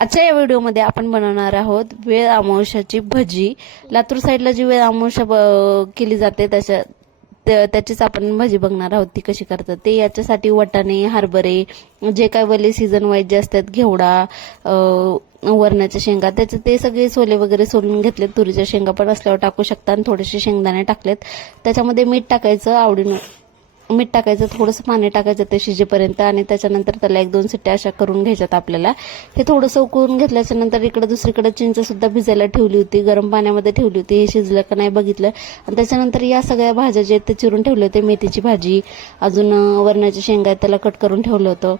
आजच्या या व्हिडिओमध्ये आपण बनवणार आहोत वेळ अमावश्याची भजी. लातूर साईडला जी वेळ अमावस्या ब- केली जाते त्याच्या त्या- त्याचीच आपण भजी बघणार आहोत. ती कशी करतात ते. याच्यासाठी वटाणे हरभरे जे काय वले सीझन वाईज जे असतात घेवडा वरणाच्या शेंगा. त्याचे ते सगळे सोले वगैरे सोलून घेतलेत. तुरीच्या शेंगा पण असल्यावर टाकू शकता आणि थोडेसे शेंगदाणे टाकलेत. त्याच्यामध्ये मीठ टाकायचं आवडीनं मीठ टाकायचं थोडंसं पाणी टाकायचं ते शिजेपर्यंत आणि त्याच्यानंतर त्याला एक दोन सिट्ट्या अशा करून घ्यायच्यात आपल्याला. हे थोडंसं उकळून घेतल्याच्या नंतर इकडे दुसरीकडे चिंच सुद्धा भिजायला ठेवली होती गरम पाण्यामध्ये ठेवली होती हे शिजलं का नाही बघितलं. आणि त्याच्यानंतर या सगळ्या भाज्या जे आहेत ते चिरून ठेवले होते मेथीची भाजी अजून वरणाच्या वरणाची शेंगा आहेत त्याला कट करून ठेवलं होतं.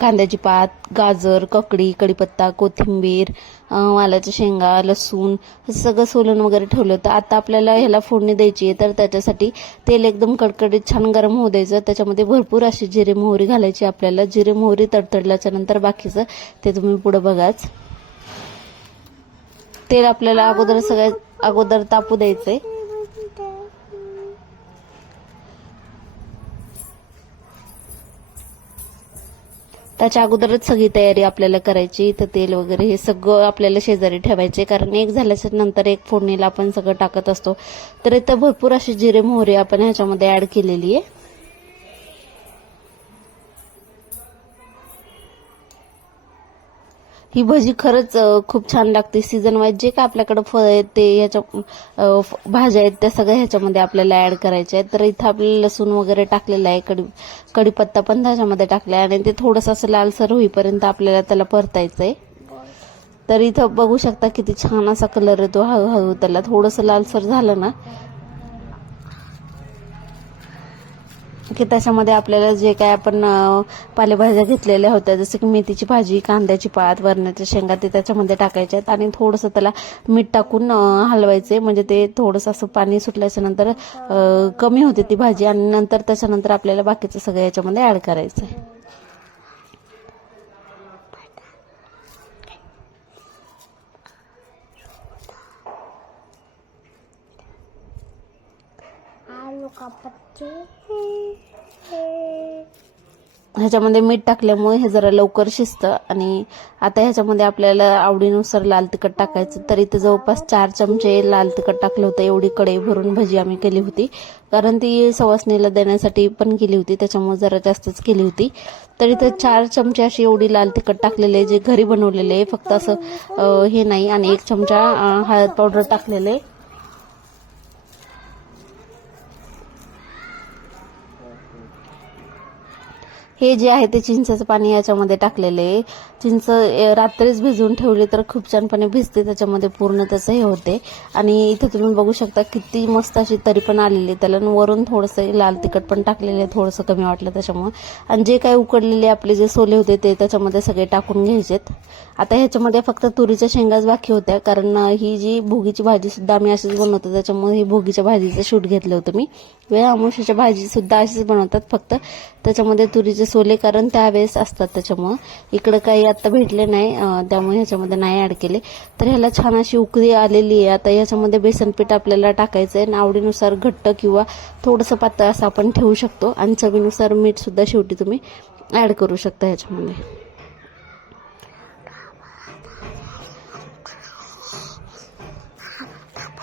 कांद्याची पात गाजर ककडी कढीपत्ता कोथिंबीर वालाच्या शेंगा लसूण सगळं सोलून वगैरे ठेवलं होतं. आता आपल्याला ह्याला फोडणी द्यायची आहे तर त्याच्यासाठी तेल एकदम कडकडीत छान गरम होऊ द्यायचं. त्याच्यामध्ये भरपूर अशी जिरे मोहरी घालायची आपल्याला. जिरे मोहरी तडतडल्याच्या नंतर बाकीचं ते तुम्ही पुढं बघाच. तेल आपल्याला अगोदर सगळ्यात अगोदर तापू द्यायचंय. त्याच्या अगोदरच सगळी तयारी आपल्याला करायची इथं तेल वगैरे हे सगळं आपल्याला शेजारी ठेवायचे. कारण एक झाल्याच्यानंतर एक फोडणीला आपण सगळं टाकत असतो. तर इथं भरपूर अशी जिरे मोहरी आपण ह्याच्यामध्ये ऍड केलेली आहे. ही भजी खरंच खूप छान लागते. सीझन वाईज जे काय आपल्याकडे फळ आहेत ते ह्याच्या भाज्या आहेत त्या सगळ्या ह्याच्यामध्ये आपल्याला ऍड करायच्या आहेत. तर इथं आपल्याला लसूण वगैरे टाकलेला आहे कडी कढीपत्ता पण त्याच्यामध्ये टाकला आहे आणि ते थोडंसं असं लालसर होईपर्यंत आपल्याला त्याला परतायचं आहे तर इथं बघू शकता किती छान असा कलर येतो. हळूहळू त्याला थोडंसं लालसर झालं ना की त्याच्यामध्ये आपल्याला जे काय आपण पालेभाज्या घेतलेल्या होत्या जसं की मेथीची भाजी कांद्याची पात वरणाच्या शेंगा ते त्याच्यामध्ये टाकायच्या आहेत आणि थोडंसं त्याला मीठ टाकून हलवायचे. म्हणजे ते थोडंसं असं पाणी सुटल्याच्या नंतर कमी होते ती भाजी आणि नंतर त्याच्यानंतर आपल्याला बाकीचं सगळं याच्यामध्ये ॲड करायचं आहे का ह्याच्यामध्ये मीठ टाकल्यामुळे हे जरा लवकर शिजतं आणि आता ह्याच्यामध्ये आपल्याला आवडीनुसार लाल तिखट टाकायचं. तर इथं जवळपास चार चमचे लाल तिखट टाकलं होतं एवढी कढई भरून भजी आम्ही केली होती. कारण ती सवासणीला देण्यासाठी पण केली होती त्याच्यामुळे जरा जास्तच केली होती. तर इथं चार चमचे अशी एवढी लाल तिखट टाकलेले आहे, जे घरी बनवलेले आहे फक्त असं हे नाही. आणि एक चमचा हळद पावडर टाकलेले. हे जे आहे ते चिंचेचं पाणी याच्यामध्ये टाकलेले आहे. चिंच रात्रीच भिजवून ठेवली तर खूप छानपणे भिजते त्याच्यामध्ये पूर्ण त्याचं हे होते. आणि इथे तुम्ही बघू शकता किती मस्त अशी तरी पण आलेली त्याला. वरून थोडंसं लाल तिखट पण टाकलेलं आहे थोडंसं कमी वाटलं त्याच्यामुळे. आणि जे काही उकडलेले आपले जे सोले होते ते त्याच्यामध्ये सगळे टाकून घ्यायचेत. आता ह्याच्यामध्ये फक्त तुरीच्या शेंगाच बाकी होत्या कारण ही जी भोगीची भाजी सुद्धा आम्ही अशीच बनवतो त्याच्यामुळे ही भोगीच्या भाजीचं शूट घेतलं होतं मी. वेळ अमावस्याच्या भाजी सुद्धा अशीच बनवतात फक्त. त्याच्यामध्ये तुरीचे सोले कारण त्यावेळेस असतात त्याच्यामुळं. इकडं काही आत्ता भेटले नाही त्यामुळे ह्याच्यामध्ये नाही ॲड केले. तर ह्याला छान अशी उकळी आलेली आहे. आता ह्याच्यामध्ये बेसनपीठ आपल्याला टाकायचं आहे आणि आवडीनुसार घट्ट किंवा थोडंसं पातळ असं आपण ठेवू शकतो. आणि चवीनुसार मीठसुद्धा शेवटी तुम्ही ॲड करू शकता ह्याच्यामध्ये.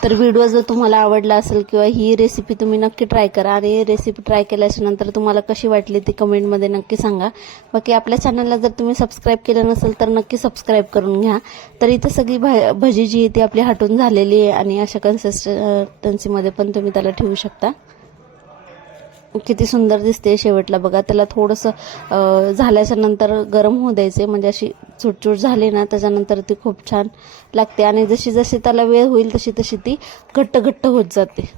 तर व्हिडिओ जर तुम्हाला आवडला असेल किंवा ही रेसिपी तुम्ही नक्की ट्राय करा. आणि रेसिपी ट्राय केल्याच्यानंतर तुम्हाला कशी वाटली ती कमेंटमध्ये नक्की सांगा. बाकी आपल्या चॅनलला जर तुम्ही सबस्क्राईब केलं नसेल तर नक्की सबस्क्राईब करून घ्या. तर इथं सगळी भा भजी जी आहे ती आपली हटून झालेली आहे आणि अशा कन्सिस्टन्सीमध्ये पण तुम्ही त्याला ठेवू शकता. किती सुंदर दिसते शेवटला. बघा त्याला थोडंसं झाल्याच्यानंतर गरम होऊ द्यायचे म्हणजे अशी चुटचूट झाली ना त्याच्यानंतर ती खूप छान लागते. आणि जशी जशी त्याला वेळ होईल तशी तशी ती घट्ट घट्ट होत जाते.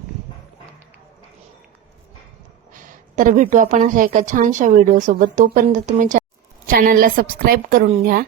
तर भेटू आपण अशा एका छानशा व्हिडिओ सोबत तोपर्यंत तुम्ही चॅनलला सबस्क्राईब करून घ्या.